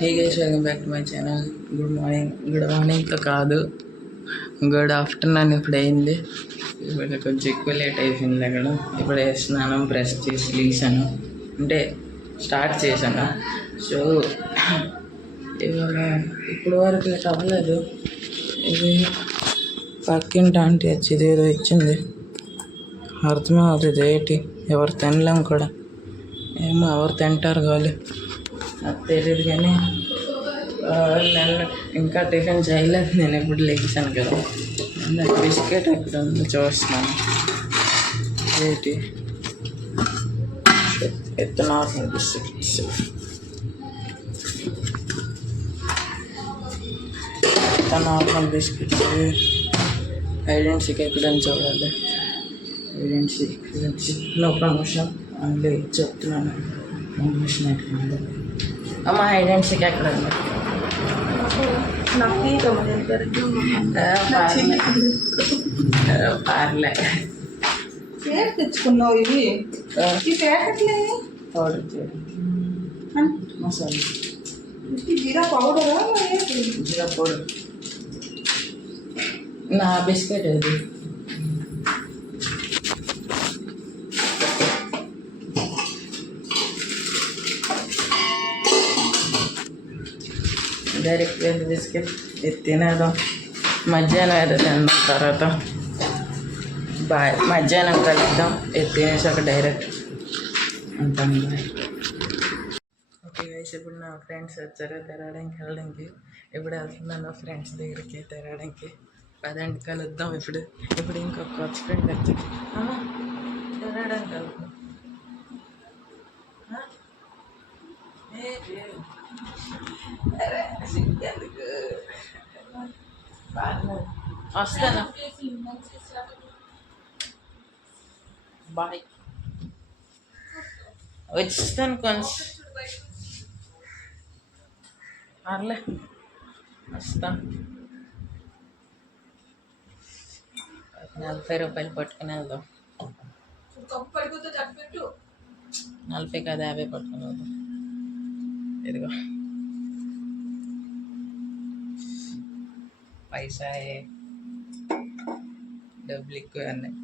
Hey guys, welcome back to my channel. Good మార్నింగ్తో కాదు, good afternoon ఇప్పుడు అయింది. ఇప్పుడు కొంచెం ఎక్కువ లేట్ అయిపోయింది. అక్కడ ఇప్పుడు స్నానం బ్రష్ చేసి లేసాను, అంటే స్టార్ట్ చేశాను. సో ఇవాళ ఇప్పుడు వరకు లేట్ అవ్వలేదు. ఇది పక్కింటి ఆంటీ వచ్చి ఇదేదో ఇచ్చింది, అర్థం అవుతుంది ఏంటి, ఎవరు తినలేము కూడా. ఏమో ఎవరు తింటారు కావాలి నాకు తెలియదు, కానీ నన్ను ఇంకా టిఫిన్ చేయలేదు. నేను ఎప్పుడు లెగిసాను కదా. నాకు బిస్కెట్ ఎక్కడ ఉందో చూస్తున్నాను. ఏంటి normal biscuits, normal biscuits. Identity ఎక్కడ చూడాలి, ఐడెంటిటీ నో ప్రమోషన్ అంటే చెప్తున్నాను. ప్రమోషన్ ఎక్కడ అమ్మ, ఐడెంటిటీ ఎక్కడ ఉంది? పార్లే తెచ్చుకున్నావు ఇవి ఈ ప్యాకెట్లే మసాలా జీరా పౌడరా? జీరా పౌడర్. నా బిస్కెట్ అది. డైరెక్ట్ బిస్కెట్ ఇది తినేద్దాం. మధ్యాహ్నం ఏదో తిందాం, తర్వాత మధ్యాహ్నం కలుద్దాం. ఇది తినేసాక డైరెక్ట్ అంటాను. ఓకే గైస్, ఇప్పుడు నా ఫ్రెండ్స్ వచ్చారు తిరగడానికి వెళ్ళడానికి. ఇప్పుడు వెళ్తున్నాను ఫ్రెండ్స్ దగ్గరికి తిరగడానికి. పదండి కలుద్దాం. ఇప్పుడు ఇంకొక కొత్త ఫ్రెండ్ వచ్చారు, తిరగడానికి వెళ్తున్నాం. వస్తాను, బాయ్. వచ్చేస్తాను కొంచెం, అర్లే వస్తాను. 40 రూపాయలు పట్టుకుని వెళ్దాం. 40 కాదు, 50 పట్టుకుని వెళ్దాం. ఇదిగో పైసా, డబ్బులు ఎక్కువ అన్నాయి.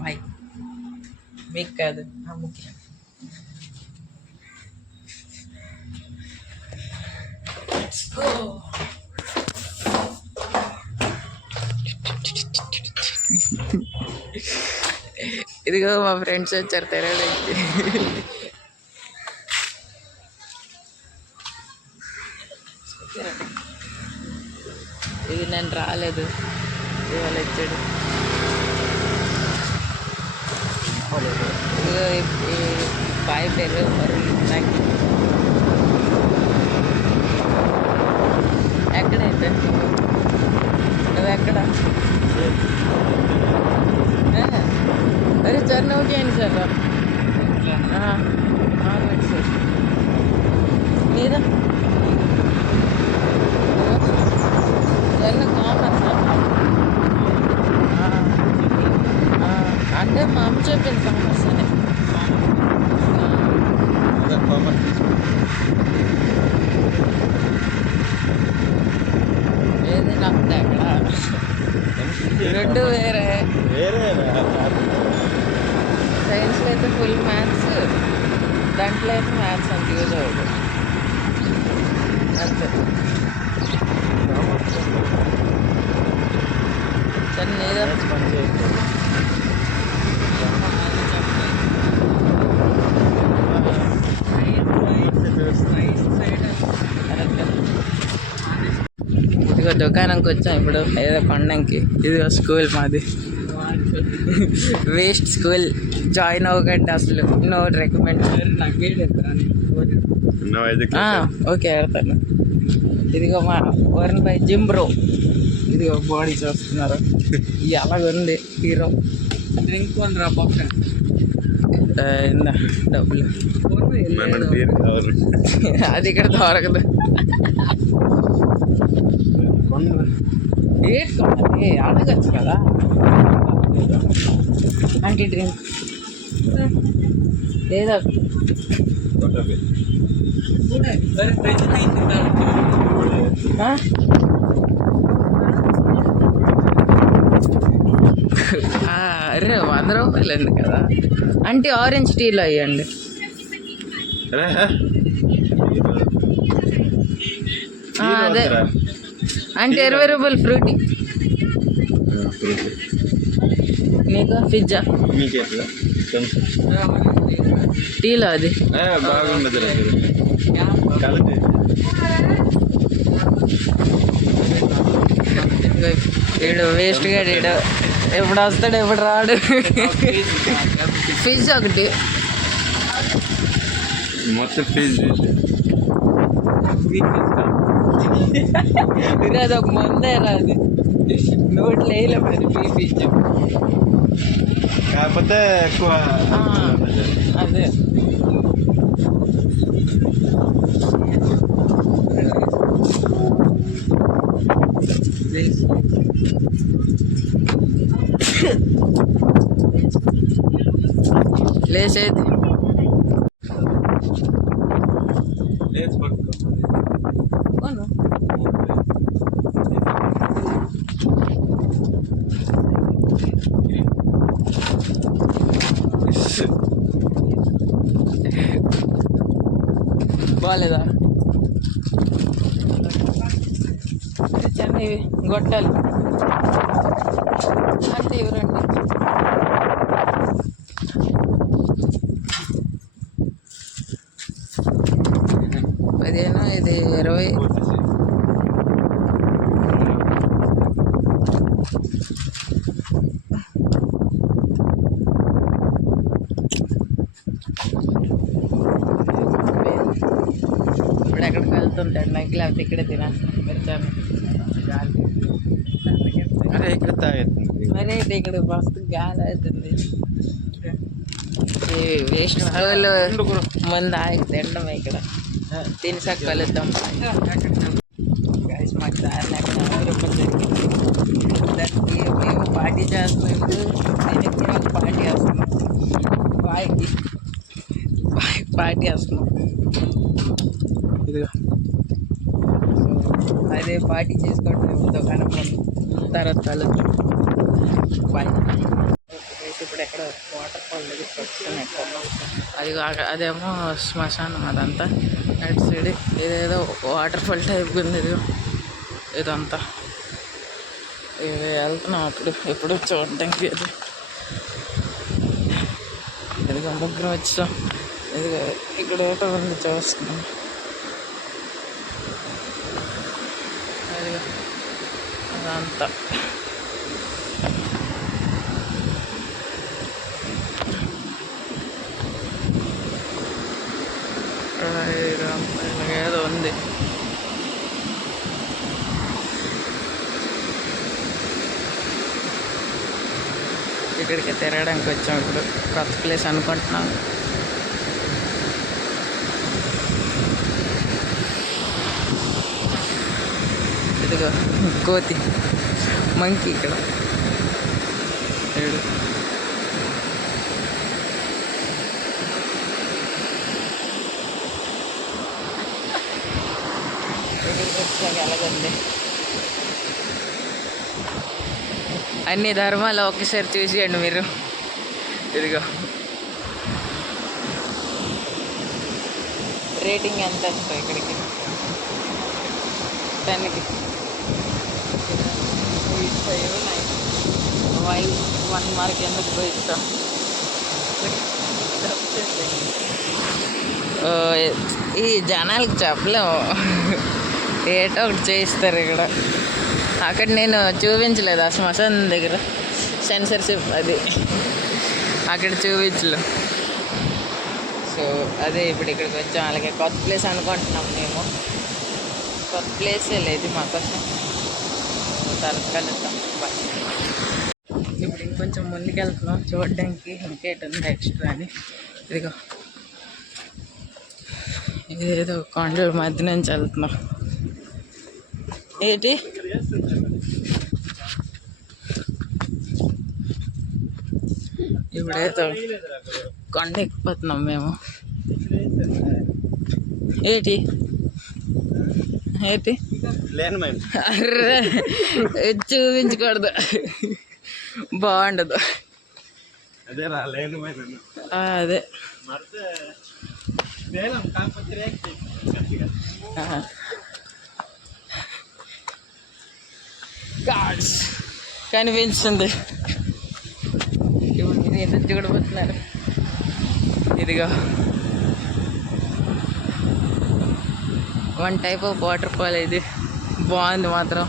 బాయ్. మీకు కాదు, అమ్ముకి. ఇదిగో మా ఫ్రెండ్స్ వచ్చారు తిరగడానికి. ఇది నేను రాలేదు, ఇవాళ వచ్చాడు. ఇదిగో ఈ బాయ్ పేరు వరుణ్. ఎక్కడైతే నువ్వెక్కడ? అరే సార్, నువ్వు చేయండి సార్. సార్ మీద కామర్స్ అంటే మా అమ్మ చెప్పింది కామర్స్ అని. ఏది నాకు ఎక్కడ రెండు వేరే. సైన్స్లో అయితే ఫుల్ మ్యాథ్స్, దాంట్లో అయితే మ్యాథ్స్ అంత యూజ్ అవ్వదు అంతే. సరే లేదా ఇదిగో దుకాణంకి వచ్చాం ఇప్పుడు, ఏదో కొనడానికి. ఇదిగో స్కూల్ మాది, వేస్ట్ స్కూల్. జాయిన్ అవ్వకండి అసలు, నో రికమెండ్. ఓకే వెళ్తాను. ఇదిగో మా వరుణ్ భాయ్ జిమ్ బ్రో. ఇదిగో బాడీ చూస్తున్నారు, అలాగుంది హీరో. డ్రింక్ కొనరా పక్క డబ్బులు. అది ఇక్కడ దొరకదు. ఏంటి అడగచ్చు కదా అంటే డ్రింక్ లేదా ఆ? అరే 100 రూపాయలు ఎందుకు కదా అంటే ఆరెంజ్ టీలో అయ్యండి. అదే అంటే 20 రూపాయలు ఫ్రూటీ. నీకు పిజ్జా టీలో అది బాగుండదు. వీడు వేస్ట్గా వీడు ఎప్పుడు వస్తాడు ఎప్పుడు రాడు. ఫిజ్ ఒకటి మొత్తం ఫీజు అది ఒక మందే రాదు నోట్లు వేయలే మరి ఫిజ్. కాకపోతే ఎక్కువ అదే లేచేది కొను. బాగాలేదా చెన్నై గొట్టాలి అంటే ఎవరండి అదేనా ఇది 20. ఇప్పుడు ఎక్కడికి వెళ్తుంటాడు నాకు లేకపోతే ఇక్కడే తినేస్తాను పెడతాను. అరే ఇక్కడ తాగేస్తుంది. మరి అయితే ఇక్కడ మస్తు గాలి అవుతుంది. వేస్ట్ వాళ్ళు ముందు ఆగి తినడం ఇక్కడ తినసాక కలుద్దాం. గైస్ మాకు దారి లేకుండా 100 రూపాయలు జరిగింది. దానికి మేము పార్టీ చేస్తున్నాం. నేను కూడా ఒక పార్టీ చేస్తున్నాం. బాయ్కి పార్టీ చేస్తున్నాం. ఇదిగో అదే పార్టీ చేసుకోవడం దుకాణం తర్వాత కలుద్దాం. బాయ్. ఇప్పుడు ఎక్కడ వాటర్ ఫాల్ దగ్గరికి వస్తున్నాయి. అది అదేమో శ్మశానం అదంతా. అటు సైడ్ ఇదేదో వాటర్ ఫాల్ టైప్ ఉంది. ఇదిగో ఇదంతా వెళ్తున్నాం అప్పుడు ఎప్పుడు చూడడానికి. అది ఇదిగో ముగ్గురు వచ్చాం. ఇదిగో ఇక్కడ ఏదో ఉంది చూస్తున్నాం. అదిగో అదంతా ఏదో ఉంది. ఇక్కడికి తిరగడానికి వచ్చాం. ఇప్పుడు కొత్త ప్లేస్ అనుకుంటున్నాం. ఇదిగో కోతి మంకీ ఇక్కడ ఏడు. ఎలాగండి అన్ని ధర్మాలు ఒకేసారి చూసేయండి మీరు. ఇదిగో రేటింగ్ ఎంత ఇస్తావు ఇక్కడికి? 10కి 1 మార్క్ ఎందుకు ఇస్తాం? ఈ జనాలకు చెప్పలేము, ఏటో ఒకటి చేయిస్తారు ఇక్కడ. అక్కడ నేను చూపించలేదు ఆ శ్మశానం దగ్గర సెన్సర్షిప్ అది అక్కడ చూపించలేదు. సో అదే ఇప్పుడు ఇక్కడికి వచ్చాం. అలాగే కొత్త ప్లేస్ అనుకుంటున్నాం మేము. కొత్త ప్లేసే లేదు మాకోసం. తర్వాత కలుద్దాం. బాయ్. ఇప్పుడు ఇంకొంచెం ముందుకు వెళ్తున్నాం చూడడానికి ఇంకేటి ఉంది ఎక్స్ట్రా అని. ఇదిగో ఇదేదో కొండల మధ్య నుంచి వెళ్తున్నాం. ఏంటి ఇప్పుడేదో కొండ ఎక్కిపోతున్నాం మేము. ఏంటి ఏంటి లేను మైన్ అర్రే చూపించకూడదు, బాగుండదు. అదే రా లేను మైన్ అదే మరితే వేలం కాకపోతే కార్డ్స్ కనిపించింది. ఇప్పుడు మీరు ఎంత చూడబోతున్నారు? ఇదిగా one type of water fall. ఇది బాగుంది మాత్రం.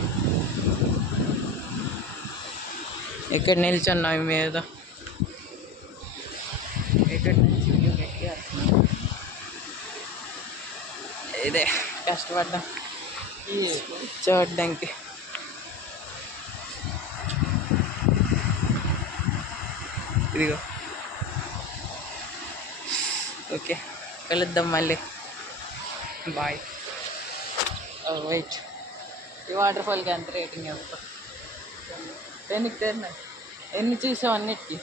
ఇక్కడ నిల్చున్నాం మీద, ఇక్కడ నుంచి view ఎక్కేస్తున్నాం. ఇదే కష్టపడ్డాం చూడడానికి. ఇదిగో ఓకే, కలుద్దాం మళ్ళీ. బాయ్. వెయిట్, ఈ వాటర్ ఫాల్కి ఎంత రేటింగ్ ఎంత? దేనికి తెరినా ఎన్ని చూసావు? అన్నిటికీ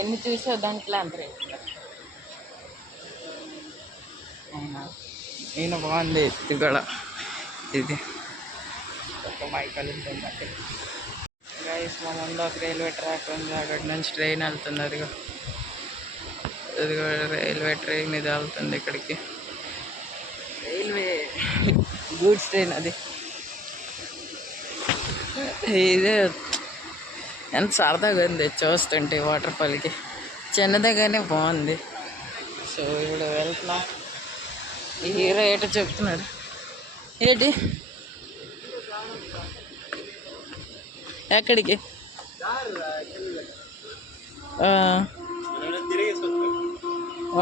ఎన్ని చూసావు? దాంట్లో ఎంత రేటింగ్? అవునా, ఈయన బాగుంది ఎత్తు కూడా. ఇది ఒక బైక్ కలుద్దాం మళ్ళీ. గైస్, మా ముందు ఒక రైల్వే ట్రాక్ ఉంది, అక్కడి నుంచి ట్రైన్ వెళ్తుంది. అదిగో రైల్వే ట్రైన్ ఇది వెళ్తుంది ఇక్కడికి. రైల్వే గూడ్స్ ట్రైన్ అది. ఇదే ఎంత సరదాగా ఉంది చూస్తుంటే వాటర్ ఫాల్కి. చిన్నదిగానే బాగుంది. సో ఇప్పుడు వెళ్తున్నా. ఈ హీరో ఏటో చెప్తున్నాడు. ఏంటి? ఎక్కడికి?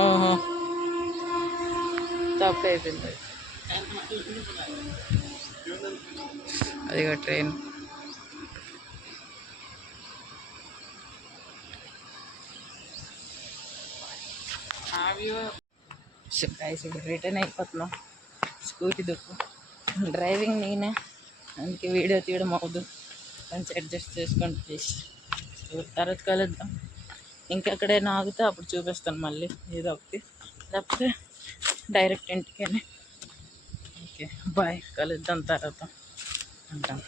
ఓహో, తప్పు అయిపోయింది. అదిగో ట్రైన్. గైస్, ఇప్పుడు రిటర్న్ అయిపోతున్నాం. స్కూటీ దుక్కు, డ్రైవింగ్ నేనే, అందుకే వీడియో తీయడం అవ్వదు. కొంచెం అడ్జస్ట్ చేసుకోండి ప్లీజ్. తర్వాత కలుద్దాం. ఇంకెక్కడైనా ఆగితే అప్పుడు చూపిస్తాను మళ్ళీ ఏదో ఒకటి, లేకపోతే డైరెక్ట్ ఇంటికేనే. ఓకే బాయ్, కలుద్దాం తర్వాత అంటాను.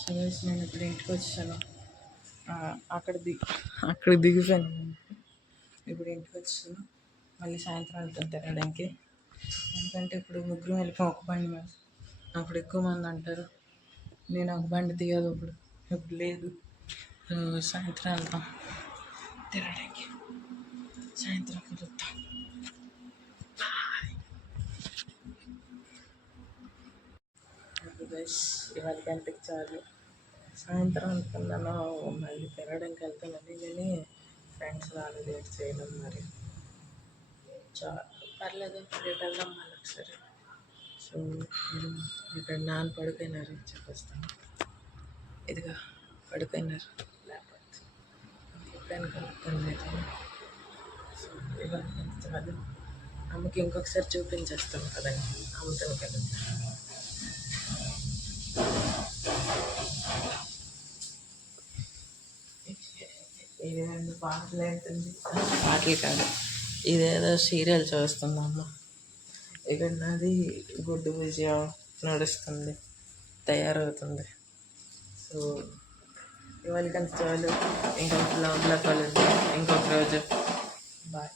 సో నేను ఇప్పుడు ఇంటికి వచ్చాను. అక్కడ దిగిపోయాను. ఇప్పుడు ఇంటికి వచ్చాను. మళ్ళీ సాయంత్రం వెళ్తాను తిరగడానికి. ఎందుకంటే ఇప్పుడు ముగ్గురు వెళ్ళిపోయి ఒక బండి మీద. అప్పుడు ఎక్కువ మంది అంటారు నేను ఒక బండి తీయదు. ఇప్పుడు లేదు. సాయంత్రం వెళ్తాం తిరగడానికి. సాయంత్రం కలుద్దాం. ఇవాళకి ఎంతకి చాలు. సాయంత్రం అనుకున్నాను మళ్ళీ తిరగడానికి వెళ్తానని, కానీ ఫ్రెండ్స్ వాళ్ళు లేట్ చేయడం. మరి పర్లేదు, రేపు వెళ్దాం మళ్ళీ ఒకసారి. సో ఇక్కడ నాన్న పడుకున్నారు, చెప్పేస్తాను. ఇదిగా పడుకున్నారు, లేకపోతే ఎప్పుడైనా కలుపుతాను. సో ఇవాళ చాలు. అమ్మకి ఇంకొకసారి చూపించేస్తాను కదండి, అమ్మతో కలుద్దాం. ఇదేంటి పాటలు ఏంటండి? పాటలు కాదు, ఇదేదో సీరియల్ చూస్తుందమ్మ. ఇక్కడ నాది గుడ్డు విజయ నడుస్తుంది, తయారవుతుంది. సో ఇవాళ కంటే చాలు. ఇంకొక బ్లాగ్లో కలుద్దాం ఇంకొక రోజు. బాయ్.